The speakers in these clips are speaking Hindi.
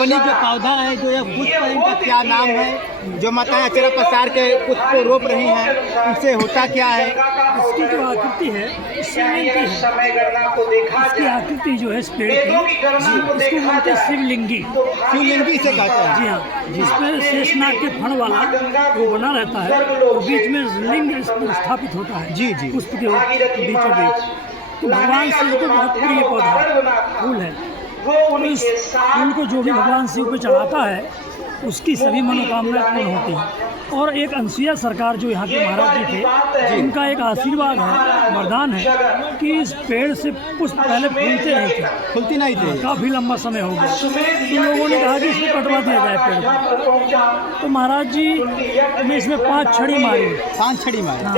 जो पौधा है जो यह पुष्प है, इनका क्या नाम है? जो माताएं अचरा पसार के पुष्प को रोप रही हैं, उनसे होता क्या है? इसकी जो आकृति है शिवलिंग की है। इसकी आकृति जो है इस पेड़ की, इसको बोलते हैं शिवलिंगी। शिवलिंगी से कहते हैं। जी हाँ, जिसमें शेषनाग के फण वाला वो बना रहता है और बीच में लिंग स्थापित होता है। जी जी। पुष्प के बीचों बीच। तो भगवान शिव को बहुत प्रिय पौधा है, फूल है। तो इस फूल को जो भी भगवान शिव पे चढ़ाता है उसकी सभी मनोकामनाएं पूर्ण होती हैं। और एक अनसुईया सरकार जो यहाँ के महाराज जी थे, उनका एक आशीर्वाद है, वरदान है कि इस पेड़ से पुष्प पहले फूलते नहीं थे, खुलती नहीं थी। काफ़ी लंबा समय हो गया। तो लोगों ने कहा कि इसको कटवा दिया जाए पेड़ को। तो महाराज जी ने इसमें 5 छड़ी मारी। 5 छड़ी मारी। हाँ,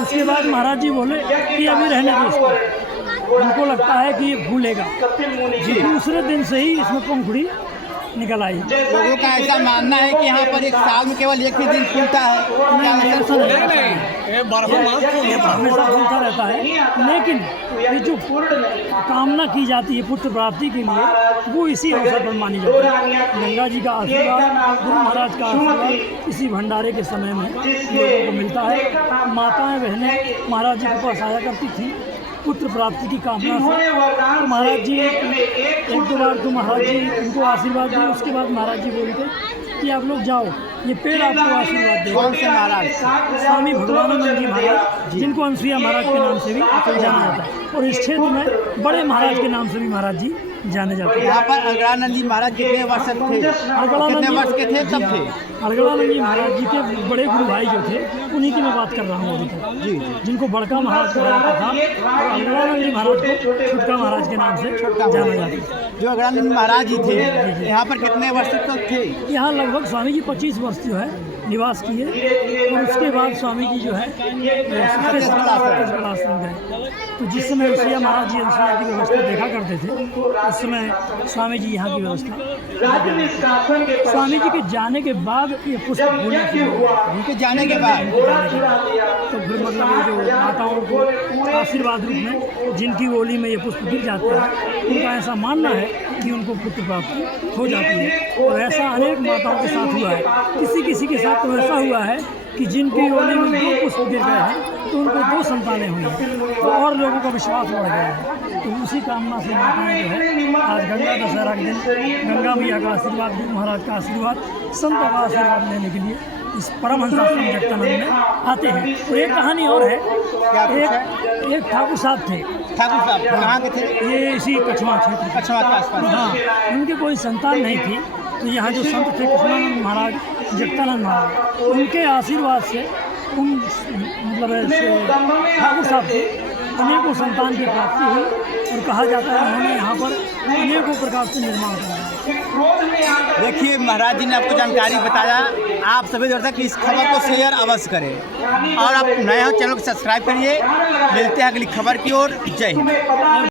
उसके बाद महाराज जी बोले कि अभी रहने दो इसको, उनको लगता है कि ये फूलेगा। जी, दूसरे दिन से ही इसमें पंखुड़ी निकल आई। लोगों का ऐसा मानना है कि यहाँ पर एक साल में केवल एक ही दिन फूलता है। हमेशा फूलता रहता है, लेकिन ये जो कामना की जाती है पुत्र प्राप्ति के लिए, वो इसी अवसर पर मानी जाती है। गंगा जी का आशीर्वाद, गुरु महाराज का आशीर्वाद इसी भंडारे के समय में लोगों को मिलता है। माताएं बहनें महाराज जी के पास आया करती थी पुत्र प्राप्ति की कामना से। तो महाराज जी एक दो बार तो महाराज जी उनको आशीर्वाद दिए। उसके बाद महाराज जी बोलते कि आप लोग जाओ, ये पेड़ आपको आशीर्वाद दे। कौन से महाराज? स्वामी भगवानंद जी महाराज, जिनको अनसुईया महाराज के नाम से भी जाना जाता है। और इस क्षेत्र में बड़े महाराज के नाम से भी महाराज जी जाने जाते हैं। यहाँ पर अगरानंद जी महाराज कितने वर्ष थे? कितने वर्ष के थे तब थे? अड़गड़ानंद जी महाराज जी के बड़े गुरु भाई जो थे, उन्हीं की मैं बात कर रहा हूँ अभी तक। जी, जिनको बड़का महाराज कहा जाता था और अड़गड़ानंद जी महाराज को छुटका महाराज के नाम से जाना जाता था। जो अगरानंद महाराज जी थे, यहाँ पर कितने वर्ष तक थे? यहाँ लगभग स्वामी जी 25 वर्ष जो है निवास किए। और उसके बाद स्वामी जी जो है आश्रम गए। तो जिस समय अनसुईया महाराज जी अनसुईया की व्यवस्था देखा करते थे, उस समय स्वामी जी यहाँ की व्यवस्था। स्वामी जी के जाने के बाद ये पुष्प फूलना शुरू हुआ। उनके जाने के बाद तो फिर मतलब ये जो माताओं को आशीर्वाद रूप में जिनकी ओली में ये पुष्प गिर जाते हैं, उनका ऐसा मानना है कि उनको पुत्र प्राप्ति हो जाती है। और ऐसा अनेक माताओं के साथ हुआ है। किसी के साथ तो ऐसा हुआ है कि जिनकी ओली में 2 पुष्प गिर गए हैं तो उनको 2 संतानें हुई हैं। तो और लोगों का विश्वास बढ़ गया है। तो उसी कामना से माताएं जो है आज गंगा दशहरा के दिन गंगा मैया का आशीर्वाद, गुरु महाराज का आशीर्वाद, संतों का आशीर्वाद लेने के लिए इस परमहंस आश्रम जगतानंद में आते हैं। तो एक कहानी और है। एक ठाकुर साहब थे। ठाकुर साहब कहाँ के थे? ये इसी कछवा क्षेत्र, कछवा के आसपास। हाँ, उनके कोई संतान नहीं थी। तो यहाँ जो संत थे कृष्णानंद महाराज, जगतानंद महाराज, उनके आशीर्वाद से उन मतलब ऐसे ठाकुर साहब थे, अनेकों संतान की प्राप्ति हुई। और कहा जाता है उन्होंने यहाँ पर अनेकों प्रकार से निर्माण कराया। देखिए, महाराज जी ने आपको जानकारी बताया। आप सभी दर्शक इस खबर को शेयर अवश्य करें और आप नए हो चैनल को सब्सक्राइब करिए। मिलते हैं अगली खबर की ओर। जय हिंद।